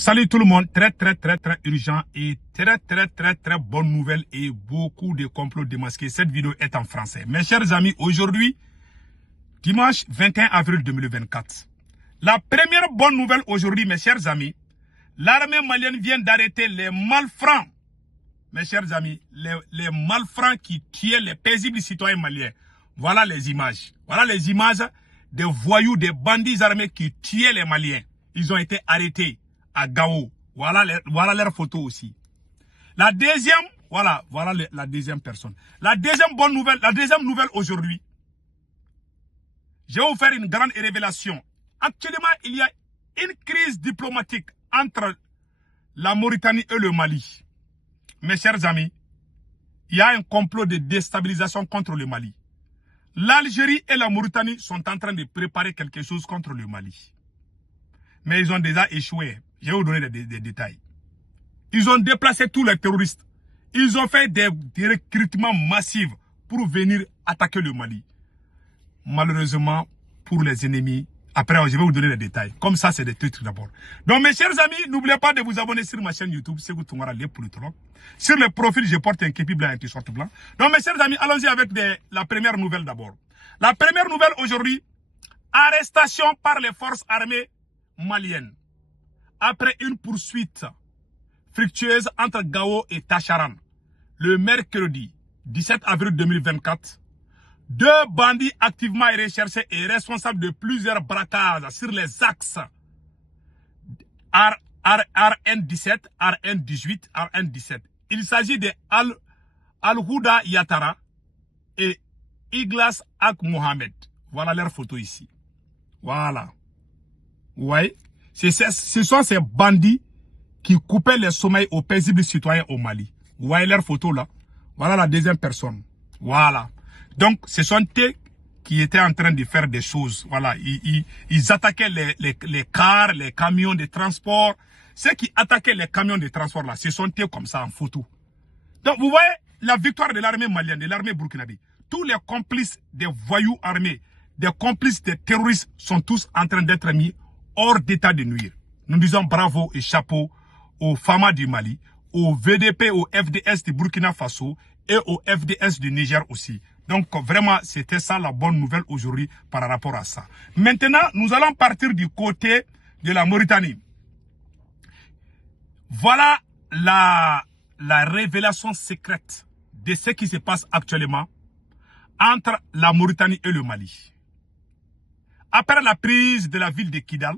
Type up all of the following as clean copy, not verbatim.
Salut tout le monde, très urgent et très bonne nouvelle et beaucoup de complots démasqués. Cette vidéo est en français. Mes chers amis, aujourd'hui, dimanche 21 avril 2024. La première bonne nouvelle aujourd'hui, mes chers amis, l'armée malienne vient d'arrêter les malfrats. Mes chers amis, les malfrats qui tuaient les paisibles citoyens maliens. Voilà les images. Voilà les images des voyous, des bandits armés qui tuaient les Maliens. Ils ont été arrêtés à Gao. Voilà leur photo aussi. La deuxième, voilà la deuxième personne. La deuxième bonne nouvelle, la deuxième nouvelle aujourd'hui. Je vais vous faire une grande révélation. Actuellement, il y a une crise diplomatique entre la Mauritanie et le Mali. Mes chers amis, il y a un complot de déstabilisation contre le Mali. L'Algérie et la Mauritanie sont en train de préparer quelque chose contre le Mali. Mais ils ont déjà échoué. Je vais vous donner des détails. Ils ont déplacé tous les terroristes. Ils ont fait des recrutements massifs pour venir attaquer le Mali. Malheureusement, pour les ennemis, après je vais vous donner les détails. Comme ça, c'est des trucs d'abord. Donc mes chers amis, n'oubliez pas de vous abonner sur ma chaîne YouTube, Ségou Tounkara, les politologues. Sur le profil, je porte un képi blanc et un t-shirt blanc. Donc mes chers amis, allons-y avec la première nouvelle d'abord. La première nouvelle aujourd'hui, arrestation par les forces armées maliennes. Après une poursuite fructueuse entre Gao et Tacharan, le mercredi 17 avril 2024, deux bandits activement recherchés et responsables de plusieurs braquages sur les axes RN17, RN18, RN17. Il s'agit de Al-Houda Yatara et Iglas Ak Mohamed. Voilà leur photo ici. Voilà. Ouais. Ce sont ces bandits qui coupaient les sommeils aux paisibles citoyens au Mali. Vous voyez leur photo là. Voilà la deuxième personne. Voilà. Donc, ce sont eux qui étaient en train de faire des choses. Voilà. Ils attaquaient les cars, les camions de transport. Ceux qui attaquaient les camions de transport là, ce sont eux comme ça en photo. Donc, vous voyez la victoire de l'armée malienne, de l'armée burkinabé. Tous les complices des voyous armés, des complices des terroristes sont tous en train d'être mis hors d'état de nuire. Nous disons bravo et chapeau aux FAMA du Mali, au VDP, au FDS du Burkina Faso et au FDS du Niger aussi. Donc vraiment, c'était ça la bonne nouvelle aujourd'hui par rapport à ça. Maintenant, nous allons partir du côté de la Mauritanie. Voilà la révélation secrète de ce qui se passe actuellement entre la Mauritanie et le Mali. Après la prise de la ville de Kidal,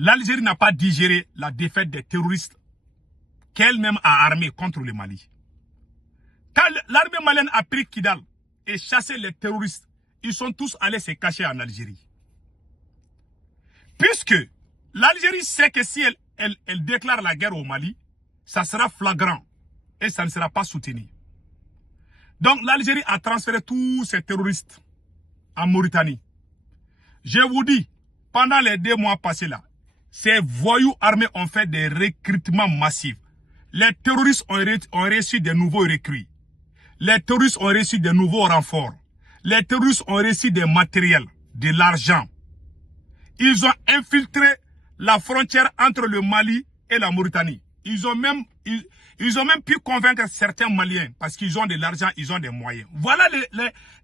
l'Algérie n'a pas digéré la défaite des terroristes qu'elle-même a armés contre le Mali. Quand l'armée malienne a pris Kidal et chassé les terroristes, ils sont tous allés se cacher en Algérie. Puisque l'Algérie sait que si elle déclare la guerre au Mali, ça sera flagrant et ça ne sera pas soutenu. Donc l'Algérie a transféré tous ces terroristes en Mauritanie. Je vous dis, pendant les 2 mois passés là, ces voyous armés ont fait des recrutements massifs. Les terroristes ont reçu de nouveaux recrues. Les terroristes ont reçu de nouveaux renforts. Les terroristes ont reçu des matériels, de l'argent. Ils ont infiltré la frontière entre le Mali et la Mauritanie. Ils ont même pu convaincre certains Maliens parce qu'ils ont de l'argent, ils ont des moyens. Voilà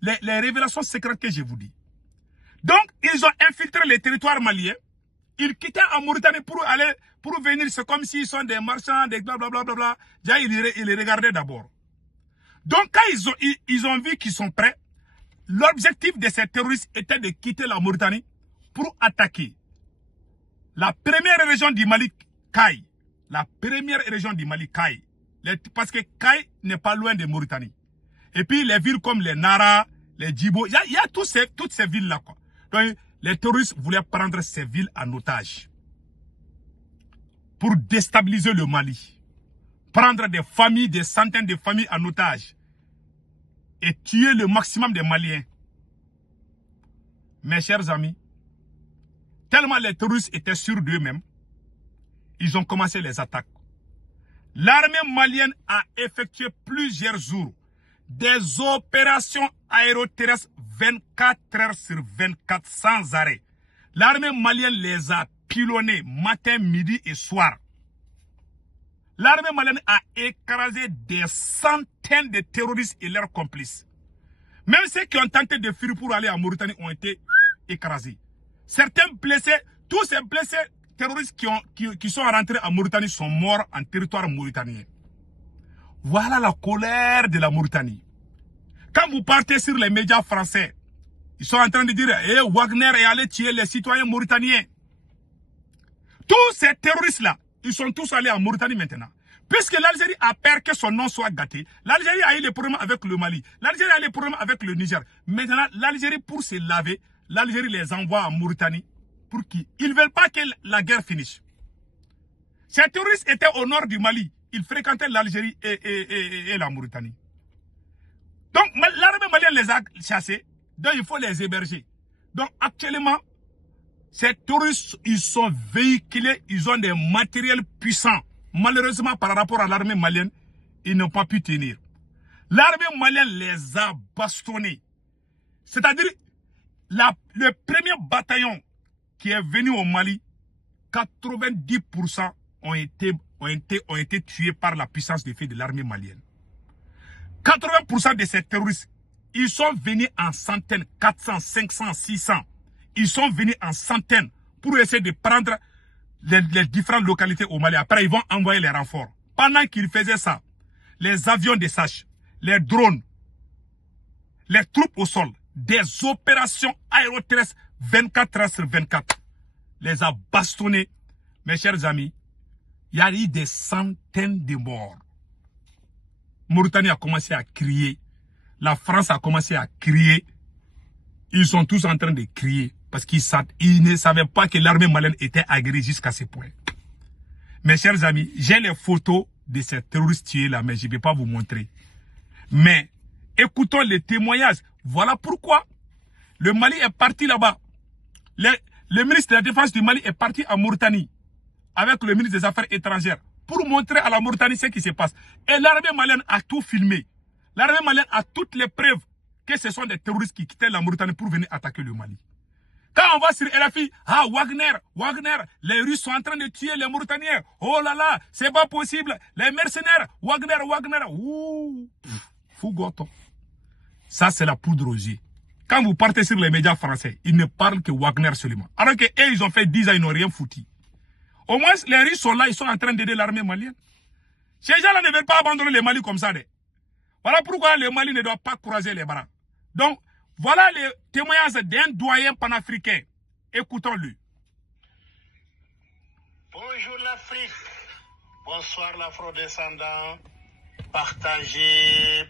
les révélations secrètes que je vous dis. Donc, ils ont infiltré les territoires maliens. Ils quittaient en Mauritanie pour venir. C'est comme s'ils sont des marchands, des blablabla. Déjà, ils les regardaient d'abord. Donc, quand ils ont vu qu'ils sont prêts, l'objectif de ces terroristes était de quitter la Mauritanie pour attaquer la première région du Mali, Kay. La première région du Mali, Kay. Parce que Kay n'est pas loin de Mauritanie. Et puis, les villes comme les Nara, les Djibo, il y a toutes ces villes-là, quoi. Donc, les terroristes voulaient prendre ces villes en otage pour déstabiliser le Mali. Prendre des familles, des centaines de familles en otage et tuer le maximum des Maliens. Mes chers amis, tellement les terroristes étaient sûrs d'eux-mêmes, ils ont commencé les attaques. L'armée malienne a effectué plusieurs jours des opérations aéroterrestres 24 heures sur 24 sans arrêt. L'armée malienne les a pilonné matin, midi et soir. L'armée malienne a écrasé des centaines de terroristes et leurs complices. Même ceux qui ont tenté de fuir pour aller en Mauritanie ont été écrasés. Certains blessés, tous ces blessés terroristes qui sont rentrés en Mauritanie sont morts en territoire mauritanien. Voilà la colère de la Mauritanie. Quand vous partez sur les médias français, ils sont en train de dire Wagner est allé tuer les citoyens mauritaniens. Tous ces terroristes-là, ils sont tous allés en Mauritanie maintenant. Puisque l'Algérie a peur que son nom soit gâté, l'Algérie a eu des problèmes avec le Mali, l'Algérie a eu des problèmes avec le Niger. Maintenant, l'Algérie, pour se laver, l'Algérie les envoie en Mauritanie pour qu'ils ne veulent pas que la guerre finisse. Ces terroristes étaient au nord du Mali. Ils fréquentaient l'Algérie et la Mauritanie. Donc, l'armée malienne les a chassés, donc il faut les héberger. Donc, actuellement, ces terroristes, ils sont véhiculés, ils ont des matériels puissants. Malheureusement, par rapport à l'armée malienne, ils n'ont pas pu tenir. L'armée malienne les a bastonnés. C'est-à-dire, le premier bataillon qui est venu au Mali, 90% ont été tués par la puissance de feu de l'armée malienne. 80% de ces terroristes, ils sont venus en centaines, 400, 500, 600. Ils sont venus en centaines pour essayer de prendre les différentes localités au Mali. Après, ils vont envoyer les renforts. Pendant qu'ils faisaient ça, les avions de SACH, les drones, les troupes au sol, des opérations aéroterrestres 24 heures sur 24, les a bastonnés. Mes chers amis, il y a eu des centaines de morts. Mauritanie a commencé à crier. La France a commencé à crier. Ils sont tous en train de crier parce qu'ils ne savaient pas que l'armée malienne était aguerrie jusqu'à ce point. Mes chers amis, j'ai les photos de ces terroristes tués là, mais je ne vais pas vous montrer. Mais écoutons les témoignages. Voilà pourquoi le Mali est parti là-bas. Le ministre de la Défense du Mali est parti en Mauritanie avec le ministre des Affaires étrangères pour montrer à la Mauritanie ce qui se passe. Et l'armée malienne a tout filmé. L'armée malienne a toutes les preuves que ce sont des terroristes qui quittaient la Mauritanie pour venir attaquer le Mali. Quand on va sur RFI, Wagner, les Russes sont en train de tuer les Mauritaniens. Oh là là, c'est pas possible. Les mercenaires, Wagner, ouh, Fougoto. Ça, c'est la poudre aux yeux. Quand vous partez sur les médias français, ils ne parlent que Wagner seulement. Alors que eux, ils ont fait 10 ans, ils n'ont rien foutu. Au moins, les Russes sont là, ils sont en train d'aider l'armée malienne. Ces gens-là ne veulent pas abandonner le Mali comme ça. Voilà pourquoi le Mali ne doit pas croiser les bras. Donc, voilà les témoignages d'un doyen panafricain. Écoutons-le. Bonjour l'Afrique. Bonsoir l'afro-descendant. Partagez.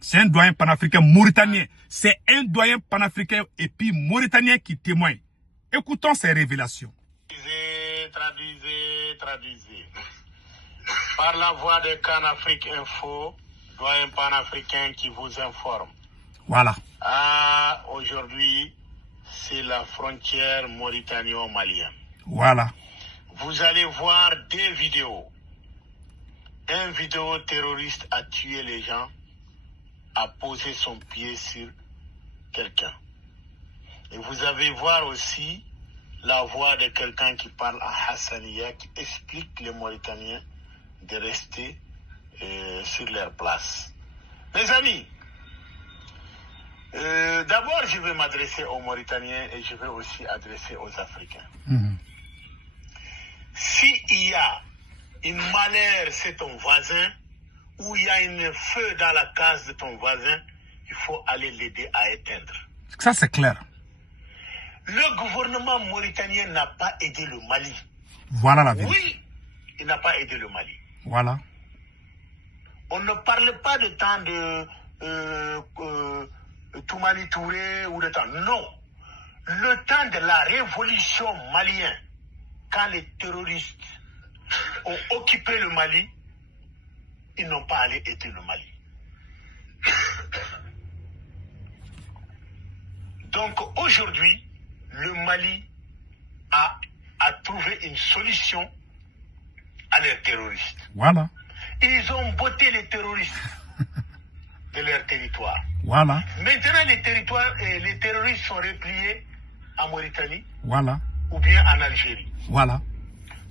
C'est un doyen panafricain mauritanien. C'est un doyen panafricain et puis mauritanien qui témoigne. Écoutons ces révélations. Traduisez. Par la voix de Canafrique Info, doyen panafricain qui vous informe. Voilà. Aujourd'hui, c'est la frontière mauritano-malienne. Voilà. Vous allez voir des vidéos. Un vidéo terroriste a tué les gens, a posé son pied sur quelqu'un. Et vous allez voir aussi la voix de quelqu'un qui parle à Hassaniya, qui explique les Mauritaniens de rester sur leur place. Mes amis, d'abord je vais m'adresser aux Mauritaniens et je vais aussi adresser aux Africains. S'il y a une malheur chez ton voisin, ou il y a un feu dans la case de ton voisin, il faut aller l'aider à éteindre. Ça c'est clair. Le gouvernement mauritanien n'a pas aidé le Mali. Voilà la vérité. Oui, il n'a pas aidé le Mali. Voilà. On ne parle pas de temps de Toumani Touré ou de temps. Non. Le temps de la révolution malienne, quand les terroristes ont occupé le Mali, ils n'ont pas allé aider le Mali. Donc aujourd'hui, le Mali a trouvé une solution à leurs terroristes. Voilà. Ils ont botté les terroristes de leur territoire. Voilà. Maintenant, les terroristes sont repliés en Mauritanie. Voilà. ou bien en Algérie. Voilà.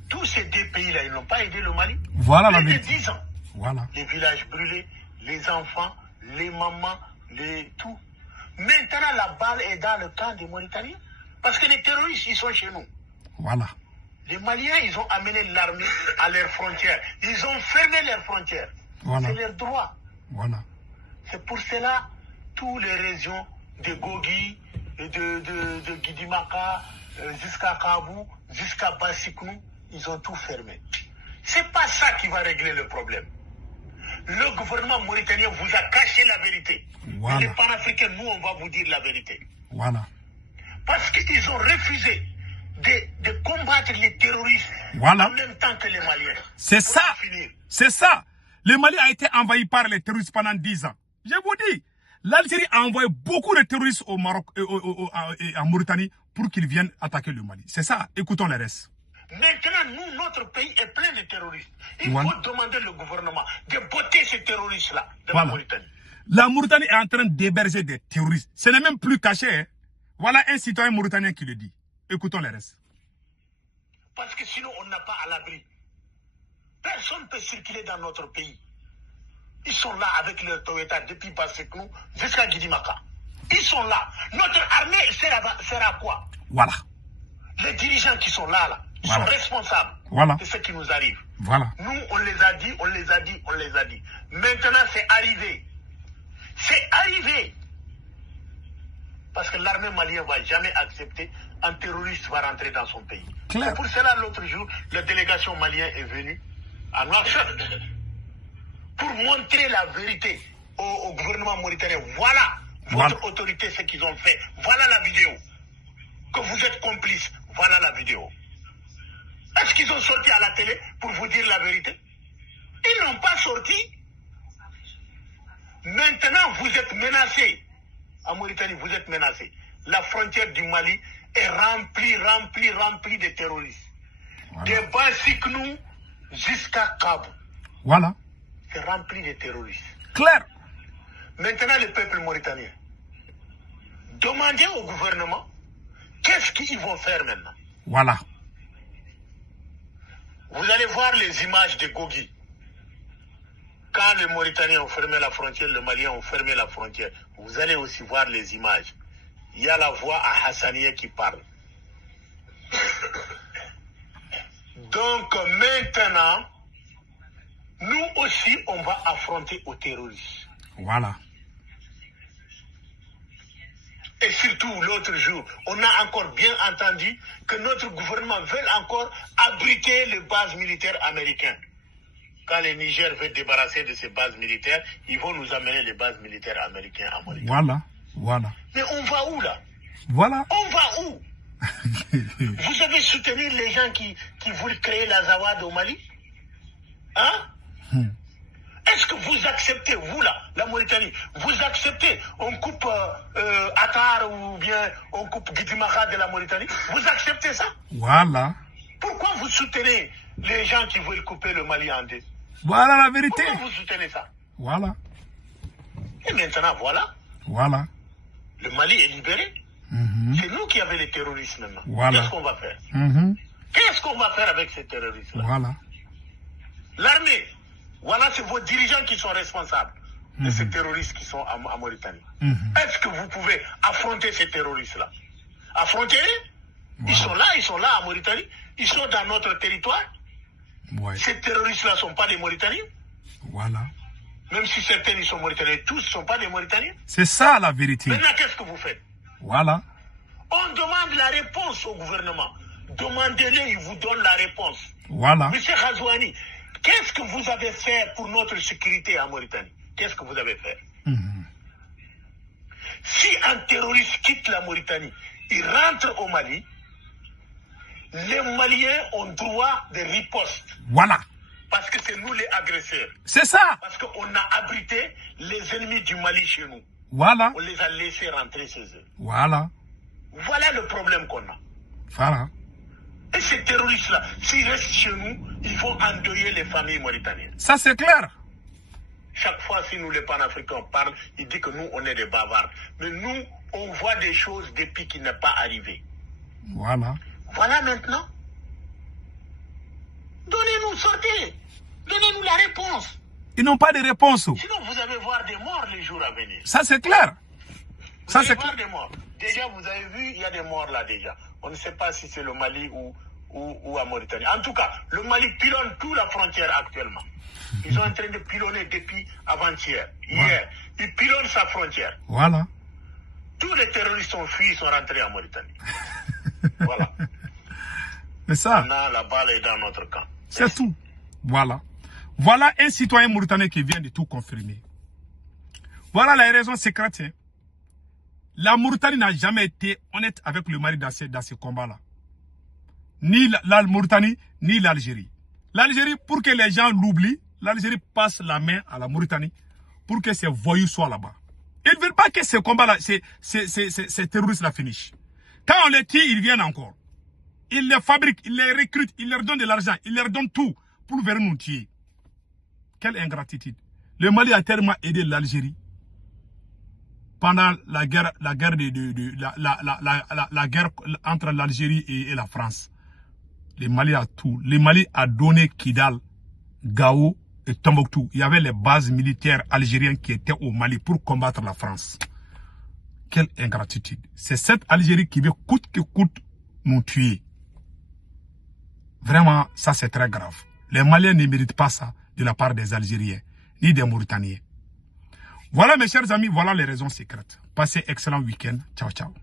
Tous ces deux pays-là, ils n'ont pas aidé le Mali. Voilà la Plus de vérité. 10 ans. Voilà. Les villages brûlés, les enfants, les mamans, tout. Maintenant, la balle est dans le camp des Mauritaniens. Parce que les terroristes, ils sont chez nous. Voilà. Les Maliens, ils ont amené l'armée à leurs frontières. Ils ont fermé leurs frontières. Voilà. C'est leur droit. Voilà. C'est pour cela, toutes les régions de Gogi, de Guidimaka, jusqu'à Kabou, jusqu'à Bassiknou, ils ont tout fermé. C'est pas ça qui va régler le problème. Le gouvernement mauritanien vous a caché la vérité. Voilà. Les panafricains, nous, on va vous dire la vérité. Voilà. Parce qu'ils ont refusé de combattre les terroristes Voilà. en même temps que les Maliens. C'est Pour ça. en finir. C'est ça. Le Mali a été envahi par les terroristes pendant 10 ans. Je vous dis, l'Algérie a envoyé beaucoup de terroristes au Maroc et en Mauritanie pour qu'ils viennent attaquer le Mali. C'est ça. Écoutons les restes. Maintenant, nous, notre pays est plein de terroristes. Il Voilà. faut demander au gouvernement de botter ces terroristes-là de Voilà. la Mauritanie. La Mauritanie est en train d'héberger des terroristes. Ce n'est même plus caché. Hein. Voilà un citoyen mauritanien qui le dit. Écoutons les restes. Parce que sinon, on n'a pas à l'abri. Personne ne peut circuler dans notre pays. Ils sont là avec leur Toyota depuis Basseknou jusqu'à Guidimaka. Ils sont là. Notre armée sert à quoi? Voilà. Les dirigeants qui sont là, ils Voilà. sont responsables Voilà. de ce qui nous arrive. Voilà. Nous, on les a dit, on les a dit, on les a dit. Maintenant, c'est arrivé. C'est arrivé. Parce que l'armée malienne ne va jamais accepter un terroriste va rentrer dans son pays. Claire. C'est pour cela, l'autre jour, la délégation malienne est venue à Nouakchott pour montrer la vérité au gouvernement mauritanien. Voilà votre autorité, ce qu'ils ont fait. Voilà la vidéo. Que vous êtes complice. Voilà la vidéo. Est-ce qu'ils ont sorti à la télé pour vous dire la vérité? Ils n'ont pas sorti. Maintenant, vous êtes menacés. En Mauritanie, vous êtes menacés. La frontière du Mali est remplie de terroristes. Voilà. De Bassiknou jusqu'à Kabou. Voilà. C'est rempli de terroristes. Claire. Maintenant, le peuple mauritanien, demandez au gouvernement qu'est-ce qu'ils vont faire maintenant. Voilà. Vous allez voir les images de Gogi. Quand les Mauritaniens ont fermé la frontière, les Maliens ont fermé la frontière. Vous allez aussi voir les images. Il y a la voix à Hassanieh qui parle. Donc maintenant, nous aussi, on va affronter aux terroristes. Voilà. Et surtout, l'autre jour, on a encore bien entendu que notre gouvernement veut encore abriter les bases militaires américaines. Quand le Niger veut débarrasser de ses bases militaires, ils vont nous amener les bases militaires américaines à Mauritanie. Voilà. Voilà. Mais on va où là? Voilà. On va où? Vous avez soutenu les gens qui voulaient créer la Zawad au Mali? Hein? Est-ce que vous acceptez, vous là, la Mauritanie, vous acceptez, on coupe Attar ou bien on coupe Guidimaka de la Mauritanie? Vous acceptez ça? Voilà. Pourquoi vous soutenez les gens qui veulent couper le Mali en deux? Voilà la vérité. Pourquoi vous soutenez ça? Voilà. Et maintenant, voilà, Voilà. le Mali est libéré. Mhm. C'est nous qui avons les terroristes maintenant. Voilà. Qu'est-ce qu'on va faire? Mhm. Qu'est-ce qu'on va faire avec ces terroristes-là? Voilà. L'armée, voilà, c'est vos dirigeants qui sont responsables de ces terroristes qui sont en Mauritanie. Mhm. Est-ce que vous pouvez affronter ces terroristes-là? Affronter-les? Voilà. Ils sont là en Mauritanie. Ils sont dans notre territoire. Ouais. Ces terroristes-là ne sont pas des Mauritaniens. Voilà. Même si certains ils sont Mauritaniens, tous ne sont pas des Mauritaniens. C'est ça la vérité. Maintenant, qu'est-ce que vous faites? Voilà. On demande la réponse au gouvernement. Demandez-le, il vous donne la réponse. Voilà. Monsieur Ghazouani, qu'est-ce que vous avez fait pour notre sécurité en Mauritanie? Qu'est-ce que vous avez fait? Mhm. Si un terroriste quitte la Mauritanie, il rentre au Mali, les Maliens ont droit de riposte. Voilà. Parce que c'est nous les agresseurs. C'est ça. Parce qu'on a abrité les ennemis du Mali chez nous. Voilà. On les a laissés rentrer chez eux. Voilà. Voilà le problème qu'on a. Voilà. Et ces terroristes-là, s'ils restent chez nous, ils vont endeuiller les familles mauritaniennes. Ça c'est clair. Chaque fois, si nous les panafricains parlent, ils disent que nous, on est des bavards. Mais nous, on voit des choses depuis qui n'est pas arrivé. Voilà. Voilà maintenant. Donnez-nous, sortez. Donnez-nous la réponse. Ils n'ont pas de réponse. Sinon, vous allez voir des morts les jours à venir. Ça, c'est clair. Vous allez voir des morts. Déjà, vous avez vu, il y a des morts là déjà. On ne sait pas si c'est le Mali ou à Mauritanie. En tout cas, le Mali pilonne toute la frontière actuellement. Ils sont en train de pilonner depuis avant-hier. Hier, ils pilonnent sa frontière. Voilà. Tous les terroristes sont fuis, sont rentrés en Mauritanie. Voilà. C'est ça. Maintenant, la balle est dans notre camp. C'est tout. Voilà. Voilà un citoyen mauritanien qui vient de tout confirmer. Voilà la raison secrète. Hein. La Mauritanie n'a jamais été honnête avec le Mali dans ce combat-là. Ni la Mauritanie, ni l'Algérie. L'Algérie, pour que les gens l'oublient, l'Algérie passe la main à la Mauritanie pour que ces voyous soient là-bas. Ils ne veulent pas que ce combat-là, ces terroristes-là finissent. Quand on les tue, ils viennent encore. Ils les fabriquent, ils les recrutent, ils leur donnent de l'argent, ils leur donnent tout pour venir nous tuer. Quelle ingratitude. Le Mali a tellement aidé l'Algérie pendant la guerre entre l'Algérie et la France. Le Mali a tout. Le Mali a donné Kidal, Gao et Tombouctou. Il y avait les bases militaires algériennes qui étaient au Mali pour combattre la France. Quelle ingratitude. C'est cette Algérie qui veut coûte que coûte nous tuer. Vraiment, ça c'est très grave. Les Maliens ne méritent pas ça de la part des Algériens, ni des Mauritaniens. Voilà mes chers amis, voilà les raisons secrètes. Passez excellent week-end. Ciao, ciao.